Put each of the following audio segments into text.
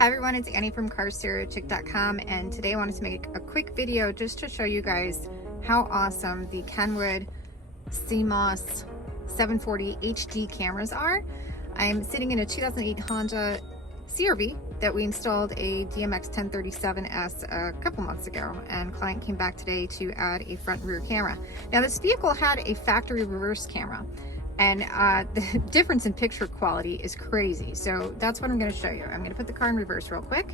Hi everyone, it's Annie from CarStereoChick.com, and today I wanted to make a quick video just to show you guys how awesome the Kenwood CMOS 740 HD cameras are. I'm sitting in a 2008 Honda CRV that we installed a DMX1037s a couple months ago, and client came back today to add a front and rear camera. Now this vehicle had a factory reverse camera, and the difference in picture quality is crazy. So that's what I'm going to show you. I'm going to put the car in reverse real quick.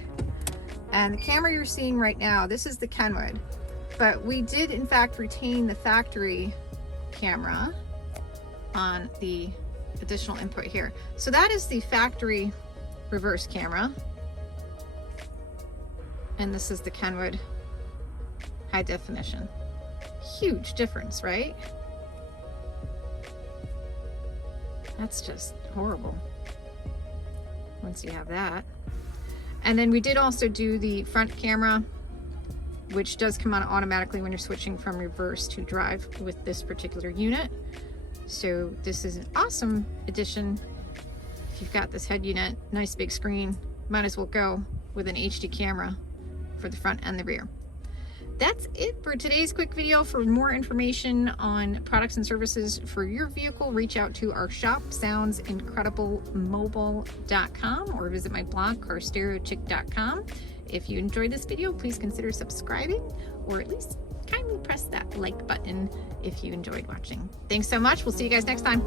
And the camera you're seeing right now, this is the Kenwood. But we did in fact retain the factory camera on the additional input here. So that is the factory reverse camera. And this is the Kenwood high definition. Huge difference, right? That's just horrible once you have that. And then we did also do the front camera, which does come on automatically when you're switching from reverse to drive with this particular unit. So this is an awesome addition. If you've got this head unit, nice big screen, might as well go with an HD camera for the front and the rear. That's it for today's quick video. For more information on products and services for your vehicle, reach out to our shop, soundsincrediblemobile.com, or visit my blog, carstereochick.com. If you enjoyed this video, please consider subscribing, or at least kindly press that like button if you enjoyed watching. Thanks so much. We'll see you guys next time.